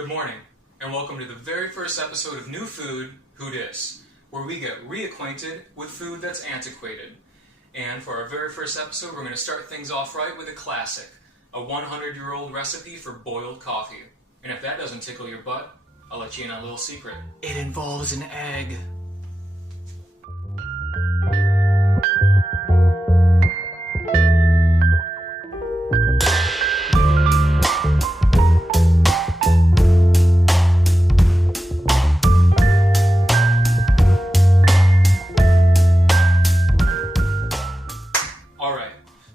Good morning, and welcome to the very first episode of New Food, Who Dis, where we get reacquainted with food that's antiquated. And for our very first episode, we're going to start things off right with a classic, a 100-year-old recipe for boiled coffee. And if that doesn't tickle your butt, I'll let you in on a little secret. It involves an egg.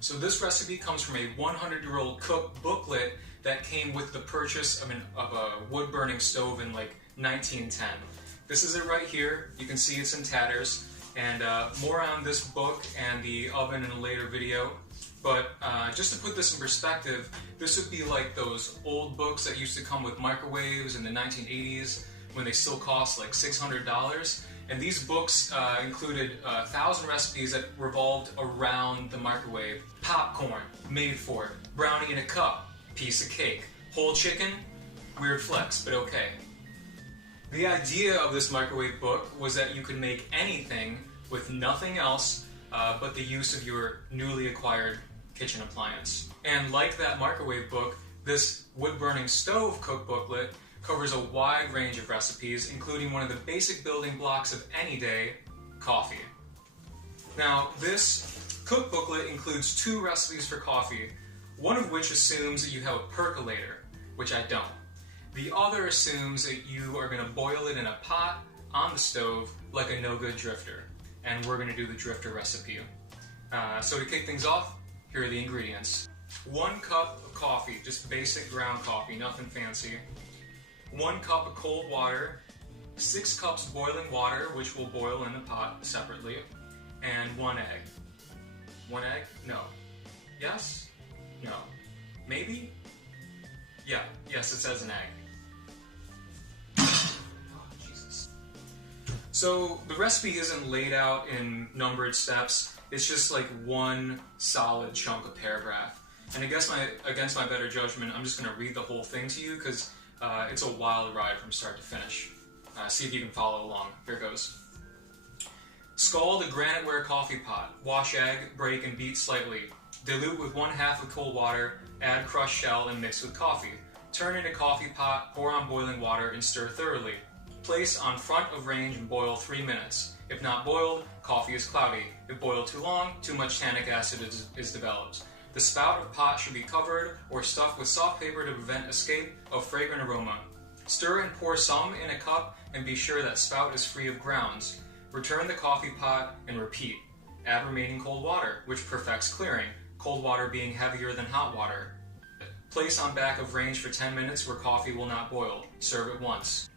So this recipe comes from a 100-year-old cook booklet that came with the purchase of a wood-burning stove in like 1910. This is it right here. You can see it's in tatters, and more on this book and the oven in a later video. But just to put this in perspective, this would be like those old books that used to come with microwaves in the 1980s when they still cost like $600. And these books included 1,000 recipes that revolved around the microwave. Popcorn, made for it. Brownie in a cup, piece of cake. Whole chicken, weird flex, but okay. The idea of this microwave book was that you could make anything with nothing else but the use of your newly acquired kitchen appliance. And like that microwave book, this wood-burning stove cookbooklet covers a wide range of recipes, including one of the basic building blocks of any day, coffee. Now, this cookbooklet includes 2 recipes for coffee, one of which assumes that you have a percolator, which I don't. The other assumes that you are going to boil it in a pot on the stove like a no-good drifter, and we're going to do the drifter recipe. So to kick things off, here are the ingredients. 1 cup of coffee, just basic ground coffee, nothing fancy. 1 cup of cold water, 6 cups boiling water, which will boil in the pot separately, and 1 egg. 1 egg? No. Yes? No. Maybe? Yeah. Yes, it says an egg. Oh, Jesus. So the recipe isn't laid out in numbered steps. It's just like one solid chunk of paragraph. And against my better judgment, I'm just going to read the whole thing to you because it's a wild ride from start to finish. See if you can follow along. Here goes. Scald a graniteware coffee pot. Wash egg, break, and beat slightly. Dilute with 1/2 of cold water. Add crushed shell and mix with coffee. Turn in a coffee pot, pour on boiling water, and stir thoroughly. Place on front of range and boil 3 minutes. If not boiled, coffee is cloudy. If boiled too long, too much tannic acid is developed. The spout of pot should be covered or stuffed with soft paper to prevent escape of fragrant aroma. Stir and pour some in a cup and be sure that spout is free of grounds. Return the coffee pot and repeat. Add remaining cold water, which perfects clearing, cold water being heavier than hot water. Place on back of range for 10 minutes where coffee will not boil. Serve at once.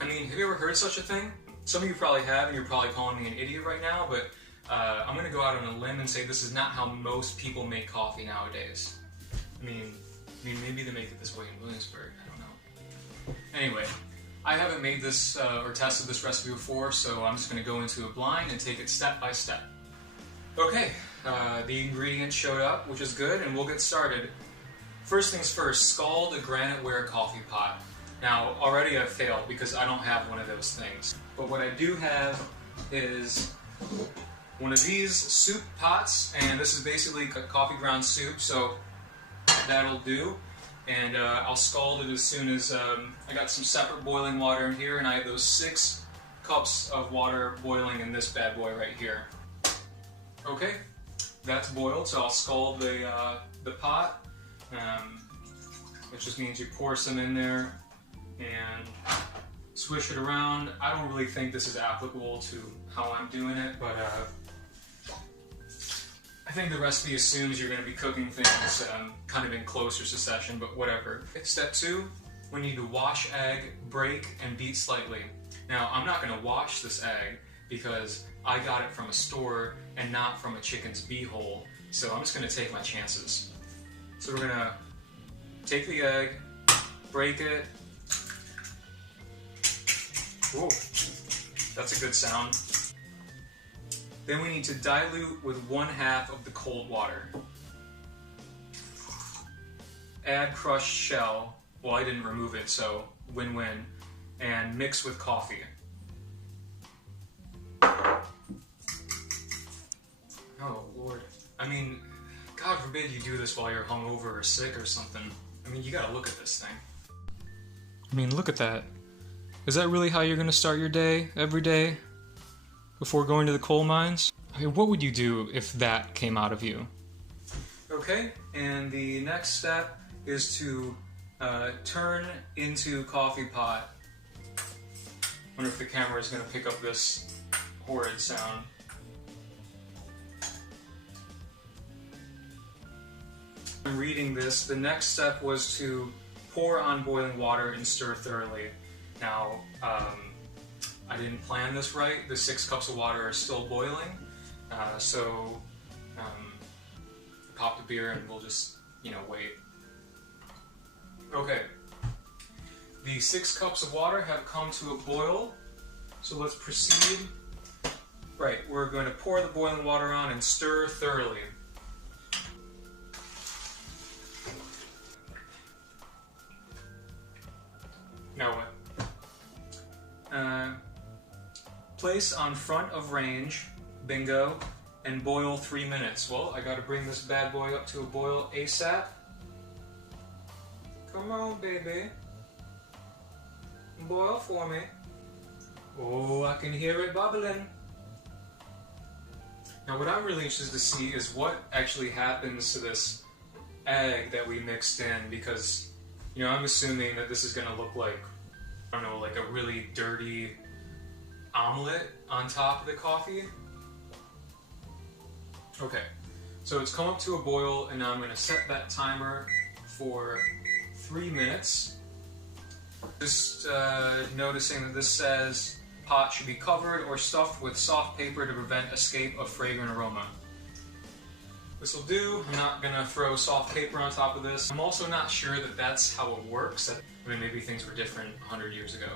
I mean, have you ever heard such a thing? Some of you probably have, and you're probably calling me an idiot right now, but I'm going to go out on a limb and say this is not how most people make coffee nowadays. I mean, maybe they make it this way in Williamsburg. I don't know. Anyway, I haven't made this or tested this recipe before, so I'm just going to go into it blind and take it step by step. Okay, the ingredients showed up, which is good, and we'll get started. First things first, scald a graniteware coffee pot. Now, already I've failed because I don't have one of those things. But what I do have is one of these soup pots, and this is basically a coffee ground soup, so that'll do. And I'll scald it as soon as I got some separate boiling water in here, and I have those 6 cups of water boiling in this bad boy right here. Okay, that's boiled, so I'll scald the pot, which just means you pour some in there and swish it around. I don't really think this is applicable to how I'm doing it, but I think the recipe assumes you're going to be cooking things kind of in closer succession, but whatever. Step 2, we need to wash egg, break, and beat slightly. Now, I'm not going to wash this egg because I got it from a store and not from a chicken's beehole, so I'm just going to take my chances. So we're going to take the egg, break it. Ooh, that's a good sound. Then we need to dilute with 1/2 of the cold water. Add crushed shell Well, I didn't remove it, so win-win. And mix with coffee. Oh, Lord. I mean, God forbid you do this while you're hungover or sick or something. I mean, you gotta look at this thing. I mean, look at that. Is that really how you're gonna start your day, every day? Before going to the coal mines? I mean, what would you do if that came out of you? Okay, and the next step is to turn into coffee pot. Wonder if the camera is gonna pick up this horrid sound. I'm reading this. The next step was to pour on boiling water and stir thoroughly. Now, I didn't plan this right. The 6 cups of water are still boiling, so pop the beer and we'll just, wait. Okay. The 6 cups of water have come to a boil, so let's proceed. Right, we're going to pour the boiling water on and stir thoroughly. Now what? Place on front of range, bingo, and boil 3 minutes. Well, I gotta bring this bad boy up to a boil ASAP. Come on, baby. Boil for me. Oh, I can hear it bubbling. Now what I'm really interested to see is what actually happens to this egg that we mixed in, because I'm assuming that this is going to look like, I don't know, like a really dirty omelet on top of the coffee. Okay, so it's come up to a boil, and now I'm going to set that timer for 3 minutes. Just noticing that this says pot should be covered or stuffed with soft paper to prevent escape of fragrant aroma. This will do. I'm not going to throw soft paper on top of this. I'm also not sure that that's how it works. I mean, maybe things were different 100 years ago.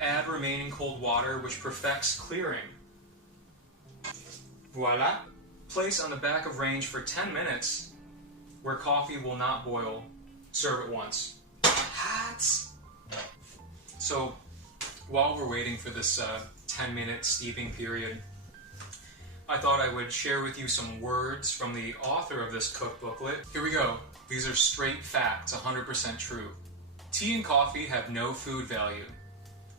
Add remaining cold water, which perfects clearing. Voila! Place on the back of range for 10 minutes, where coffee will not boil. Serve at once. Hot! So, while we're waiting for this 10-minute steeping period, I thought I would share with you some words from the author of this cookbooklet. Here we go. These are straight facts, 100% true. Tea and coffee have no food value,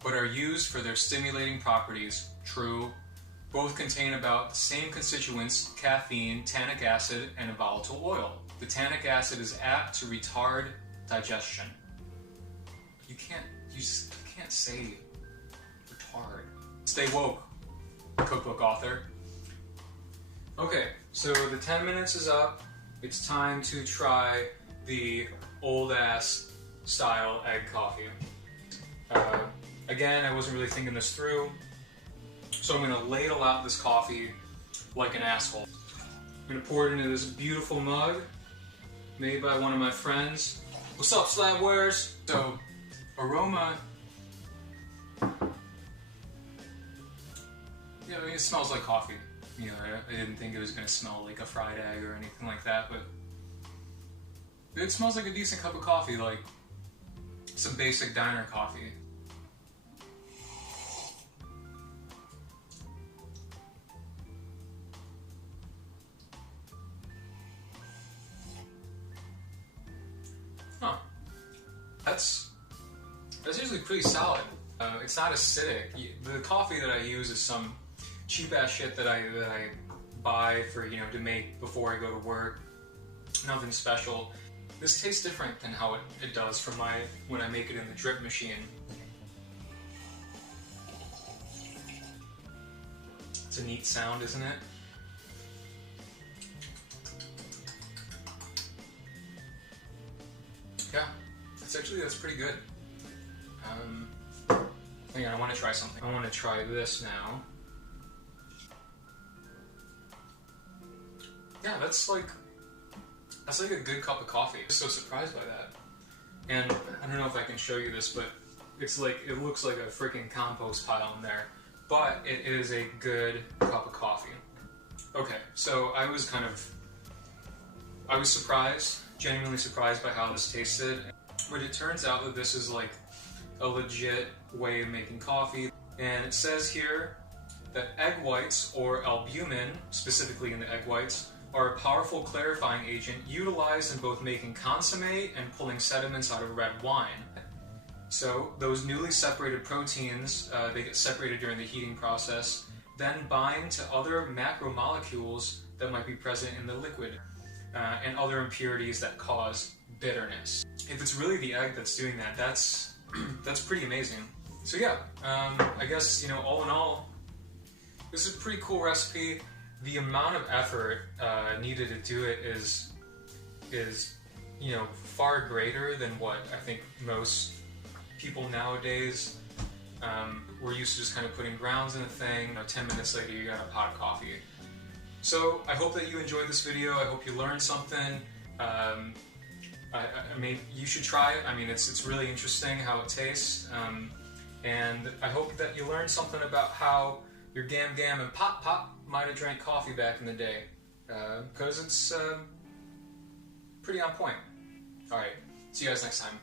but are used for their stimulating properties. True. Both contain about the same constituents, caffeine, tannic acid, and a volatile oil. The tannic acid is apt to retard digestion. You just can't say retard. Stay woke, cookbook author. Okay, so the 10 minutes is up. It's time to try the old-ass style egg coffee. Again, I wasn't really thinking this through, so I'm going to ladle out this coffee like an asshole. I'm going to pour it into this beautiful mug made by one of my friends. What's up, Slabwares? So, aroma. Yeah, I mean, it smells like coffee. I didn't think it was going to smell like a fried egg or anything like that, but it smells like a decent cup of coffee, like some basic diner coffee. Huh. That's usually pretty solid. It's not acidic. The coffee that I use is some cheap ass shit that I buy for to make before I go to work. Nothing special. This tastes different than how it does from when I make it in the drip machine. It's a neat sound, isn't it? Yeah, that's pretty good. Hang on, I want to try something. I want to try this now. Yeah, that's like a good cup of coffee. I'm so surprised by that. And I don't know if I can show you this, but it looks like a freaking compost pile in there. But it is a good cup of coffee. Okay, so I was kind of I was surprised, genuinely surprised by how this tasted, but it turns out that this is like a legit way of making coffee. And it says here that egg whites, or albumin, specifically in the egg whites, are a powerful clarifying agent utilized in both making consommé and pulling sediments out of red wine. So those newly separated proteins, they get separated during the heating process, then bind to other macromolecules that might be present in the liquid, and other impurities that cause bitterness. If it's really the egg that's doing that, that's pretty amazing. So yeah, I guess, you know, all in all, this is a pretty cool recipe. The amount of effort needed to do it is, you know, far greater than what I think most people nowadays. We're used to just kind of putting grounds in a thing, you know, 10 minutes later you got a pot of coffee. So I hope that you enjoyed this video. I hope you learned something. I mean, you should try it. I mean, it's really interesting how it tastes. And I hope that you learned something about how your Gam Gam and Pop Pop might have drank coffee back in the day. Because it's pretty on point. Alright, see you guys next time.